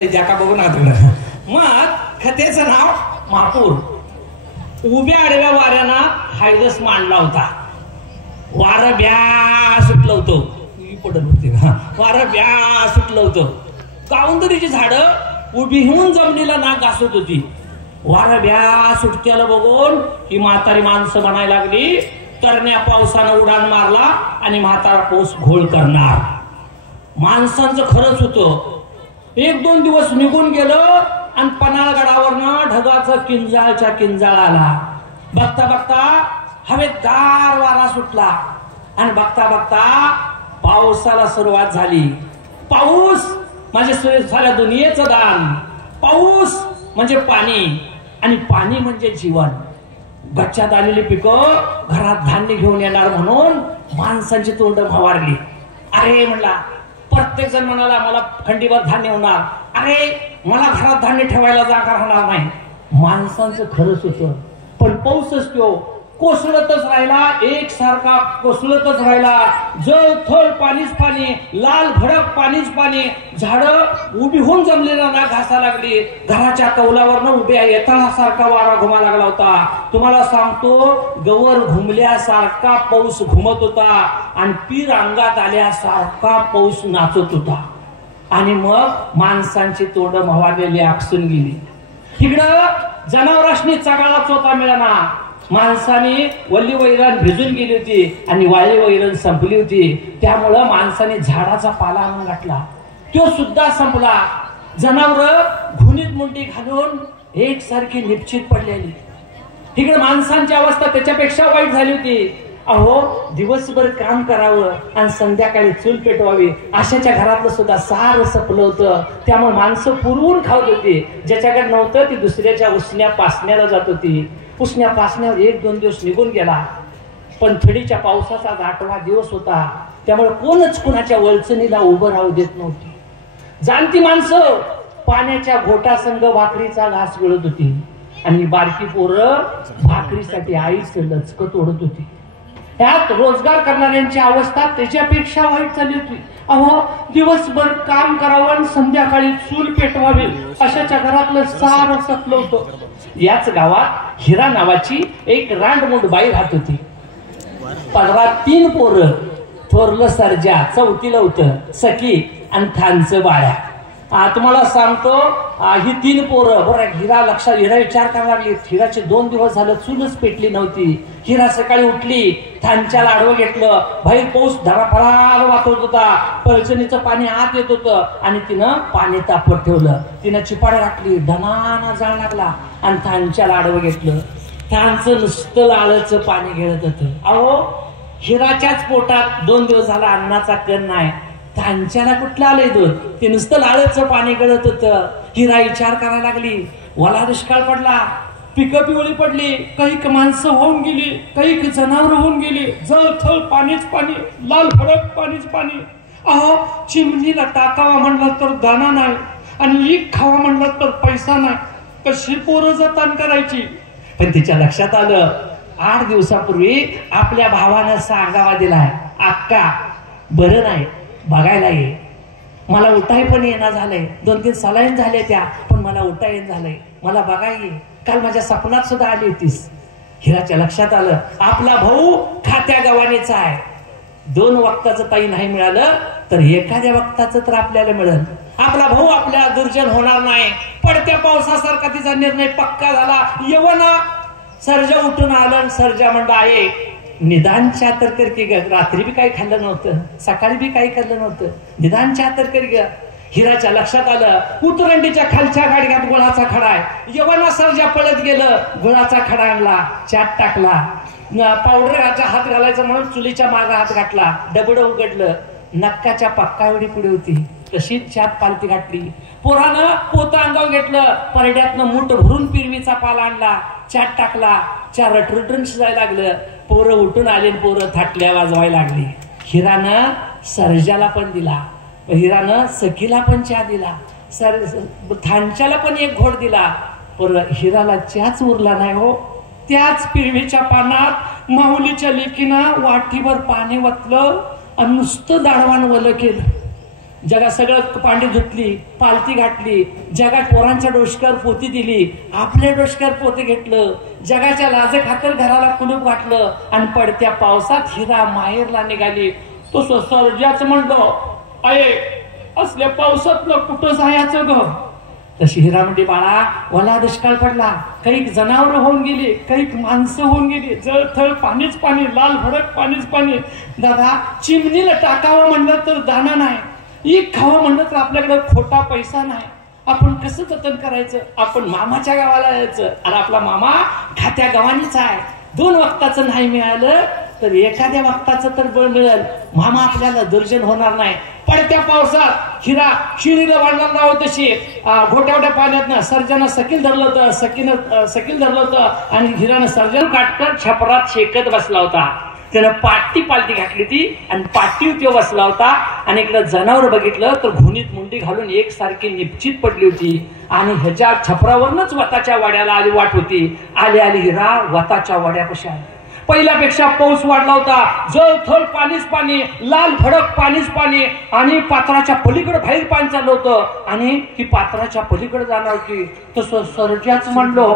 त्या का बघून मग खतेचं नाव महापूर. उभ्या आडव्या वाऱ्याना हायदस मांडला होता. वारं ब्या सुटलं होतं, पडत होते वारं ब्या सुटलं होतं. काउंदरीची झाडं उभी होऊन जमिनीला नाक घासत होती. वारं ब्या सुटत्याला बघून ही म्हातारी माणसं म्हणायला लागली, तरण्या पावसानं उडान मारला आणि म्हातारा पाऊस घोळ करणार. माणसांचं खरंच होतं. एक दोन दिवस निघून गेलं आणि पन्हाळगडावरनं ढगाचं किंजाळच्या किंजाळ आला. बघता बघता हवेत गार वारा सुटला आणि बघता बघता पावसाला सुरुवात झाली. पाऊस म्हणजे साऱ्या दुनियेचं दान. पाऊस म्हणजे पाणी आणि पाणी म्हणजे जीवन. गच्च्यात आलेली पिकं घरात धान्य घेऊन येणार म्हणून माणसांची तोंड भवारली. अरे म्हणला, प्रत्येक जण म्हणाला मला खंडीवर धान्य होणार, अरे मला घरात धान्य ठेवायला जागा राहणार नाही. माणसांचं खरंच होतं. पण पाऊसच तो कोसळतच राहिला, एकसारखा कोसळतच राहिला. जळ थळ पाणीच पाणी, लाल भडक पाणीच पाणी. झाडं उभी होऊन जमलेला ना घासा लागली. घराच्या कौलावरनं उभ्या येतासारखा वारा घुमा लागला होता. तुम्हाला सांगतो, गवर घुमल्यासारखा पाऊस घुमत होता आणि पीर अंगात आल्यासारखा पाऊस नाचत होता. आणि मग माणसांची तोंड मवारलेली आकसून गेली. तिकडं जनावरांनी चगाळा चोता मिळाला. माणसाने वल्ली वैरण भिजून गेली होती आणि वाळी वैरण संपली होती. त्यामुळं माणसाने झाडाचा पाला आणून घातला, तो सुद्धा संपला. जनावर घुनीत मुंडी घालून एकसारखी निपचित पडलेली. तिकडे माणसांची अवस्था त्याच्यापेक्षा वाईट झाली होती. अहो, दिवसभर काम करावं आणि संध्याकाळी चूल पेटवावी अशाच्या घरातलं सुद्धा सार सपलं होतं. त्यामुळे माणसं पुरवून खात होती. ज्याच्याकडे नव्हतं ती दुसऱ्याच्या उसण्या पासण्याला जात होती. उसण्या पासण्यावर एक दोन दिवस निघून गेला. पण थडीच्या पावसाचा 8वा दिवस होता. त्यामुळे कोणच कुणाच्या वळचणीला उभं राहू देत नव्हती. जाणती माणसं पाण्याच्या घोटासंग भाकरीचा घास गिळत होती आणि बारकी पोरं भाकरीसाठी आईचं लचकत ओढत होती. त्यात रोजगार करणाऱ्यांची अवस्था त्याच्यापेक्षा वाईट झाली होती. अहो, दिवसभर काम करावं आणि संध्याकाळी चूल पेटवावी अशाच्या घरातलं सार सपलं होतं. याच गावात हिरा नावाची एक रांडमुंड बाई राहत होती. 3 पोरं, थोरलं सर्जा, 4थीला होतं, सखी आणि थानचं बाळ्या. तुम्हाला सांगतो, ही 3 पोरं बरं. हिरा विचार करायला लागली. हिराचे 2 दिवस झालं चूलच पेटली नव्हती. हिरा सकाळी उठली, थानच्याला आडवं घेतलं. बाहेर पाऊस धराफळाला वाचवत होता. पळचणीचं पाणी आत येत होतं आणि तिनं पाणी तापत ठेवलं. तिनं चिपाड घातली, धनाना जाळ लागला आणि थानच्याला आडवं घेतलं. थानचं नुसतं लाळचं पाणी घेत होतं. अहो, हिराच्याच पोटात 2 दिवस झाला अन्नाचा कण नाही. थानच्याला कुठलं आलंय दूध? ते नुसतं लाळचं पाणी गळत होतं. हिरा विचार करायला लागली. वला दुष्काळ पडला, पिकं पिवळी पडली, काही माणसं होऊन गेली, काही जनावर होऊन गेली. जळ थळ पाणीच पाणी, लाल भडक पाणीच पाणी. अहो, चिमणीला टाकावा म्हणलं तर दाना नाही आणि एक खावा म्हणलं तर पैसा नाही. कशी पोरं जतन करायची? पण तिच्या लक्षात आलं, 8 दिवसापूर्वी आपल्या भावानं सांगावा दिलाय, अक्का बरं नाही, बघायला ये. मला उठाय पण येणं झालंय, 2-3 सलाईन झाले त्या, पण मला उठा येणं झालंय, मला बघाय ये. काल माझ्या स्वप्नात सुद्धा आली होतीस. हिराच्या लक्षात आलं, आपला भाऊ खात्या गवानीचा आहे. 2 वक्ताचं ताई नाही मिळालं तर एखाद्या वक्ताचं तर आपल्याला मिळेल. आपला भाऊ आपल्या दुर्जन होणार नाही. पडत्या पावसासारखा तिचा निर्णय पक्का झाला. यवना सर्जा उठून आलं. सर्जा म्हणलं, आहे निदान चातर कर की ग. रात्री बी काही खाल्लं नव्हतं, सकाळी बी काही खाल्लं नव्हतं, निदान चातर कर ग. हिराच्या लक्षात आलं, उतरंडीच्या खालच्या गाडग्यात गुळाचा खडा आहे. यवना सर्जा पळत गेलं, गुळाचा खडा आणला, चाट टाकला. पावडरच्या हात घालायचं म्हणून चुलीच्या मागे हात घातला. डबडं उघडलं, नक्काच्या पक्का एवढी पुढे होती, तशीच चाट पालती घातली. पोरानं पोतं अंगावर घेतलं, परड्यातनं मूठ भरून पिरवीचा पाला आणला, चाट टाकला. रटरटून शिजायला लागलं. पोरं उठून आले, पोरं थाटल्या वाजवायला लागली. हिरानं सर्जाला पण दिला, हिरानं सखीला पण चहा दिला, थानच्याला पण एक घोट दिला. पर हिराला चहाच उरला नाही. हो, त्याच पिरवीच्या पानात माऊलीच्या लेकीनं वाटीभर पाणी वतलं आणि नुसतं दाढवान वलं केलं. जगात सगळं पांडी धुतली, पालती घातली, जगात पोरांच्या डोसक्यावर पोती दिली, आपल्या डोसक्यावर पोते घेतलं, जगाच्या लाजे खातर घराला कुलूप घातलं आणि पडत्या पावसात हिरा माहेरला निघाली. तो सर्जाचं म्हणलं, अये असल्या पावसातलं कुठं जायचं ग? तशी हिरा म्हणते, बाळा ओला दुष्काळ पडला, काही जनावर होऊन गेली, काही माणसं होऊन गेली, जळथळ पाणीच पाणी, लाल भडक पाणीच पाणी. दादा चिमणीला टाकावं म्हणलं तर दाना नाही, एक खावं म्हणलं तर आपल्याकडे खोटा पैसा नाही. आपण कसं जतन करायचं? आपण मामाच्या गावाला जायचं आणि आपला मामा खात्या गावानीच आहे. 2 वक्ताचं नाही मिळालं तर एखाद्या वक्ताचं तर बळ मिळेल. मामा आपल्याला दर्शन होणार नाही. पडत्या पावसात हिरा शिळीला वाढणार नाव तशी घोट्यावट्या पाण्यात सर्जानं सकील धरलं होतं, सकील धरलं होतं आणि हिरानं सर्जन काटकर छपरात शेकत बसला होता. त्यानं पाटी पालती घातली ती आणि पाटीवर तो बसला होता आणि इकडे जनावर बघितलं तर घुनीत मुंडी घालून एकसारखी निपचित पडली होती आणि ह्याच्या छपरावरनच वताच्या वाड्याला आली वाट होती. आली हिरा वताच्या वाड्यापाशी आली. पहिल्यापेक्षा पाऊस वाढला होता, जळथळ पाणीच पाणी, लाल भडक पाणीच पाणी आणि पात्राच्या पलीकडे बाहेर पाणी चाललं होतं आणि ती पात्राच्या पलीकडे जाणार होती. तसं सर्जाच म्हणलो,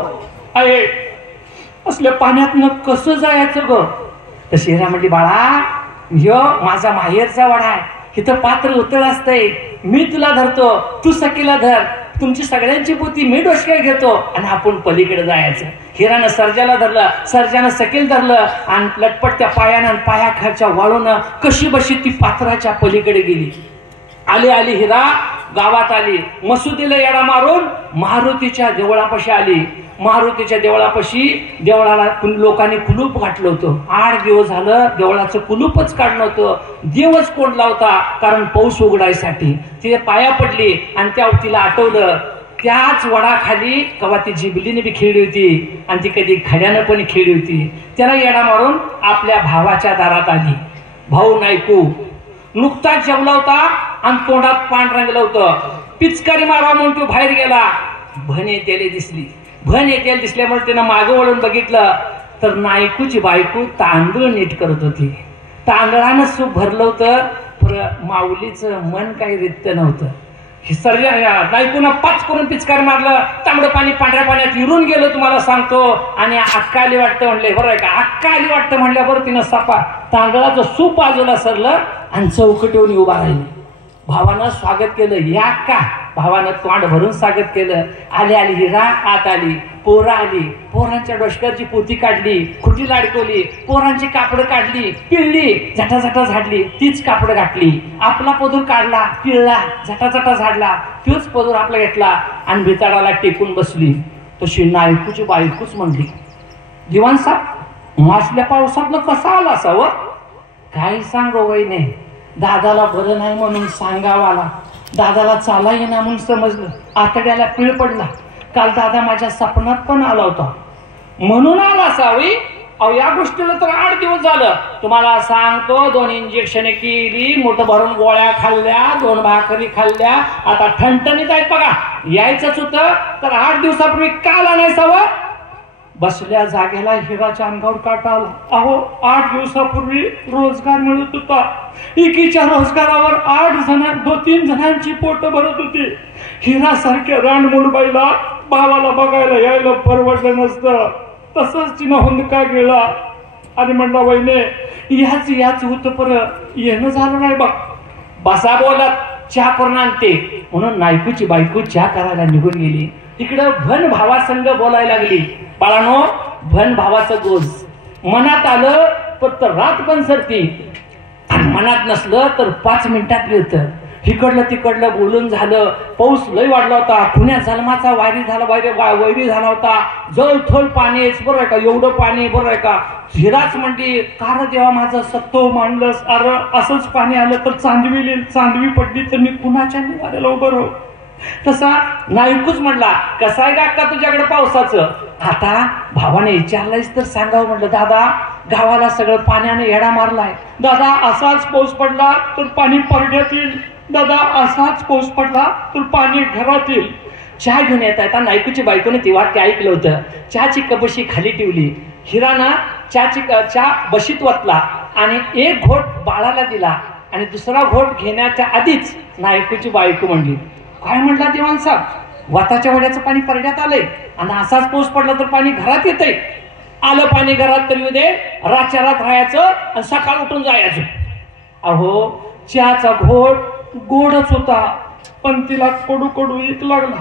अरे असल्या पाण्यातनं कसं जायचं ग? तर हिरा म्हणली, बाळा ह्यो माझा माहेरचा वाडा आहे, इथं पात्र उतळ असतंय, मी तुला धरतो, तू सकीला धर, तुमची सगळ्यांची पोती मी डोसक्यात घेतो आणि आपण पलीकडे जायचं. हिरानं सर्जाला धरलं, सर्जानं सकील धरलं आणि लटपट त्या पायानं पायाखालच्या वाळून कशी बशी ती पात्राच्या पलीकडे गेली. आली हिरा गावात आली, मसुदीला येडा मारून मारुतीच्या देवळापाशी आली. मारुतीच्या देवळापाशी देवळाला लोकांनी कुलूप घातलं होतं. 8 दिवस झालं देवळाचं कुलूपच काढलं होतं. देवच कोंडला होता कारण पाऊस उघडायसाठी. ती पाया पडली आणि त्या तिला आठवलं त्याच वडाखाली कवा ती जिबलीने बी खेळली होती आणि ती कधी खड्यानं पण खेळली होती. त्याला येडा मारून आपल्या भावाच्या दारात आली. भाऊ नायकू नुकताच जेवला होता आणि तोंडात पान रंगलं होतं. पिचकारी मारा म्हणून तो बाहेर गेला. भन येतेले दिसली. भन येतेल दिसल्यामुळे त्यानं मागं वळून बघितलं तर नायकूची बायको तांदूळ नीट करत होती. तांदळानं सूप भरलं होतं, माऊलीचं मन काही रिक्त नव्हतं. नायकूनं पाच करून पिचकारी मारलं. तांबडं पाणी पांढऱ्या पाण्यात विरून गेलं तुम्हाला सांगतो. आणि अक्का आली वाटतं म्हणले, बरं आहे का? अक्का आली वाटतं म्हणल्याबरोबर तिनं सपा तांदळाचं सूप बाजूला सरलं आणि चौकटीवरून उभा राहिली. भावानं स्वागत केलं, या का? भावानं तोंड भरून स्वागत केलं. आली हिरा आत आली. पोरं आली, पोरांच्या डोसक्याची पोती काढली, खुटी लाडकवली, पोरांची कापडं काढली, पिळली, झटाझटा झाडली, तीच कापडं घातली. आपला पदूर काढला, पिळला, झटाझटा झाडला, तोच पदूर आपला घेतला आणि भिताडाला टेकून बसली. तशी नायकूची बायकोच म्हणली, दिवाण साहेब मासल्या पावसातनं कसा आला असावं? काही सांगो वय नाही, दादाला बरं नाही म्हणून सांगावाला, दादाला चाला येणार म्हणून समजलं, आतड्याला पीळ पडला. काल दादा माझ्या स्वप्नात पण आला होता म्हणून आला असावी. अहो या गोष्टीला तर 8 दिवस झालं. तुम्हाला सांगतो 2 इंजेक्शन केली, मोठं भरून गोळ्या खाल्ल्या, 2 भाकरी खाल्ल्या, आता ठणठणीत आहेत बघा. यायचंच होतं तर 8 दिवसापूर्वी काल आणायचं. बसल्या जागेला हिराच्या अंगावर काटा आला. अहो 8 दिवसापूर्वी रोजगार मिळत होता. एकीच्या रोजगारावर 2-3 जणांची पोट भरत होती. हिरा सारख्या रानमुडबाईला भावाला बघायला यायला परवडलं नसतं. तसंच तिनं हुंदका गेला आणि म्हणला, वहिने याच होतं पर येणं झालं नाही बघ. बसा बोलत चहा करून आणते म्हणून नायकूची बायको चहा करायला निघून गेली. तिकडं भन भावासंग बोलायला लागली. बाळानो, भन भावाचं गोज मनात आलं तर रात पण सरती, मनात नसलं तर 5 मिनिटात येतं. इकडलं तिकडलं बोलून झालं. पाऊस लय वाढला होता. खुण्या जन्माचा वैरी झाला होता. जळथळ पाणीच, बरं आहे का? एवढं पाणी, बरं आहे का? हिराच म्हणली, कार देवा माझं सत्व मांडलंस. अरे असंच पाणी आलं तर चांदवी पडली तर मी कुणाच्या निवाऱ्याला उभं राहू. तसा नायकूच म्हणला, कसं आहे का तुझ्याकडे पावसाचं? आता भावाने विचारलायस तर सांगावं म्हटलं. दादा गावाला सगळं पाण्याने येडा मारलाय. दादा असाच पाऊस पडला तर पाणी परड्यात येईल. दादा असाच पाऊस पडला तर पाणी घरात येईल. चहा घेऊन येता येता नायकूची बायकोने ती वाक्य ऐकलं होतं. चहाची कपशी खाली ठेवली. हिरानं चहा बशीत वतला आणि 1 घोट बाळाला दिला आणि दुसरा घोट घेण्याच्या आधीच नायकूची बायको म्हणली, काय म्हणला दिवाण साहेब, वाताच्या वड्याचं पाणी परड्यात आलंय आणि असाच पाऊस पडला तर पाणी घरात येतंय. आलं पाणी घरात तरी उदे रातच्या रात राहायचं आणि सकाळ उठून जायचं. अहो चहाचा घोट गोडच होता पण तिला कडू कडू एक लागला.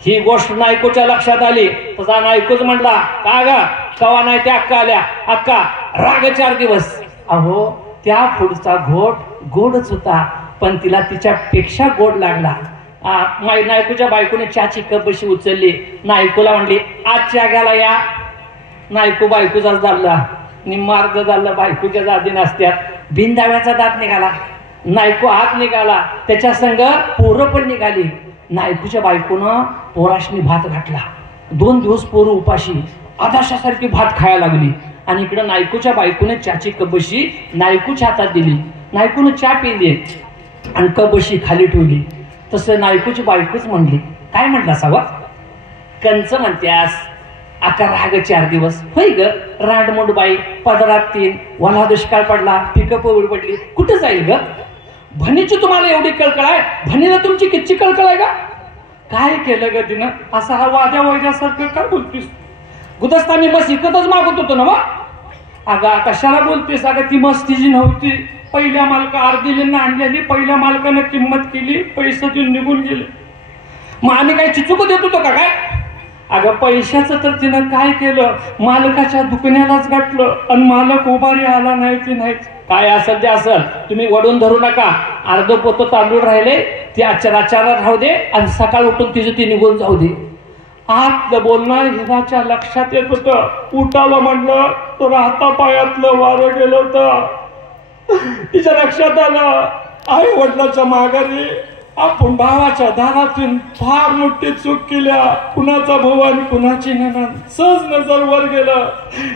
ही गोष्ट नायकोच्या लक्षात आली. तसा नायकोच म्हणला, का ग कवा नाही त्या अक्का आल्या, अक्का राग 4 दिवस. अहो त्या पुढचा घोट गोडच होता पण तिला तिच्यापेक्षा गोड लागला. नायकोच्या बायकोने चहाची कप अशी उचलली, नायकोला म्हणली, आज चहा घ्यायला या. नायको बायकोचाच झाला, निम्मार्ग झालं, बायकोच्या जादी नसत्यात. बिनदाव्याचा दात निघाला, नायको हात निघाला, त्याच्या संग पोरं पण निघाली. नायकोच्या बायकोनं पोराशनी भात घातला. 2 दिवस पोरं उपाशी आदाशासारखी भात खायला लागली. आणि इकडं नायकोच्या बायकोने चहाची कबशी नायकोच्या हातात दिली. नायकोनं चहा पिली आणि कबशी खाली ठेवली. तसं नायकोची बायकोच म्हणली, काय म्हटला सावा, कंच म्हणत्यास, आका राग 4 दिवस. होय ग राडमोड बाई, पदरात 3, वला दुष्काळ पडला, पिकं पवळी पडली, कुठं जाईल ग. भनीची तुम्हाला एवढी कळकळ आहे, भनीला तुमची किती कळकळ आहे का. काय केलं ग तिनं, असा हा वाद्या वैद्यासारखं काय बोलतीस. गुदस्ता मी मस्त इकतच मागत होतो ना वा. अगं कशाला बोलतेस, अगं ती मस्त तिची नव्हती. पहिल्या मालका अर्धीलींना आणलेली, पहिल्या मालकानं किंमत केली, पैसे देऊन निघून गेले. मग आम्ही काय चिचुक देत होतो का काय. अगं पैशाचं तर तिनं काय केलं, मालकाच्या दुकानालाच गाठलं आणि मालक उभारी आला नाही की नाही. काय असेल ते असेल, तुम्ही वडून धरू नका. अर्ध पोतं तांदूळ राहिले ती आचारात राहू दे आणि सकाळ उठून तिचं ती निघून जाऊ दे. आत बोलणं हिराच्या लक्षात येत होतं. उठाला म्हटलं तर हातापायातलं वारं गेलं होतं. तिच्या लक्षात आलं, आई वडिलाच्या माघारी आपण भावाच्या दारातून फार मोठी चूक केल्या. कुणाचा भाऊ आणि कुणाची नणंद. सहज नजर वर गेलं.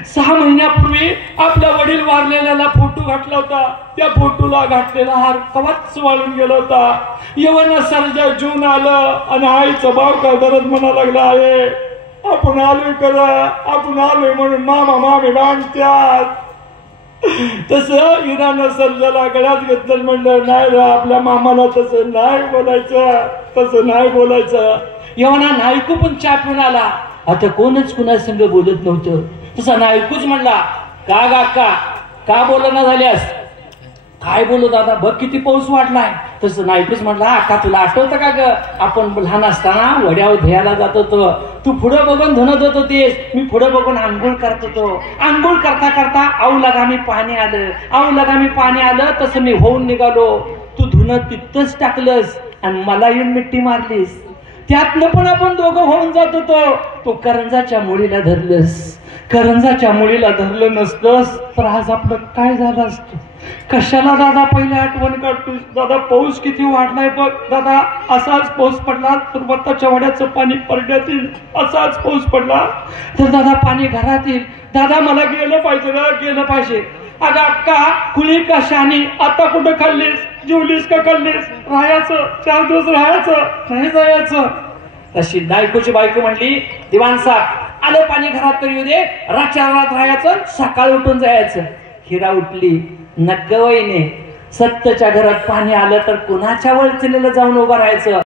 6 महिन्यापूर्वी आपल्या वडील वारलेल्याला फोटो घातला होता. त्या फोटोला घातलेला हार कवाच वाळून गेला होता. यवन सर्जा जून आलं आणि आईचा भाव का गरज म्हणा लागला, आहे आपण आलोय करा, आपण आलोय म्हणून मामा मामी भांडत्यात. तसं इरानं सर्जाला गळ्यात घेतलं. म्हणलं नाही रा, आपल्या मामाला तसं नाही बोलायचं, तसं नाही बोलायचं. यवना नायकू पण चहा पिऊन आला. आता कोणच कुणा संग बोलत नव्हतं. तसा नायकूच म्हणला, का गाका का बोलना झाल्यास. काय बोलू दादा, बघ किती पाऊस वाढलाय. तसं नायकूच म्हणला, आका तुला आठवतं का ग, आपण लहान असताना वड्यावर ध्येयाला जात होतो. तू पुढं बघून धुणं देत होतीस, मी पुढं बघून आंघोळ करत होतो. आंघोळ करता करता आऊ लगामी पाणी आलं, आऊ लगामी पाणी आलं, तसं मी होऊन निघालो. तू धुणं तिथंच टाकलंस आणि मला येऊन मिट्टी मारलीस. त्यातनं पण आपण दोघं होऊन जात होतो. तू करंजाच्या मुळीला धरलंस. करंजाच्या मुळीला धरलं नसतंस तर आज आपलं काय झालं असतं. कशाला दादा पहिले आठवण काढतोस. दादा पाऊस किती वाढलाय बघ. दादा असाच पाऊस पडला तर वताच्या वड्याचं पाणी परड्यात येईल. असाच पाऊस पडला तर दादा पाणी घरात येईल. दादा मला गेलं पाहिजे ना, गेलं पाहिजे. अगं अक्का खुली का शानी, आता कुठं खाल्लीस, जेवलीस का खाल्लीस. राहायचं 4 दिवस राहायचं, नाही जायचं. तशी नायकोची बायको म्हणली, दिवाण साहेब आलं पाणी घरात तर येऊ दे, रातच्या रात राहायचं, सकाळ उठून जायचं. हिरा उठली, नक्क वहिने सत्तच्या घरात पाणी आलं तर कुणाच्या वळचलेलं जाऊन उभं राहायचं.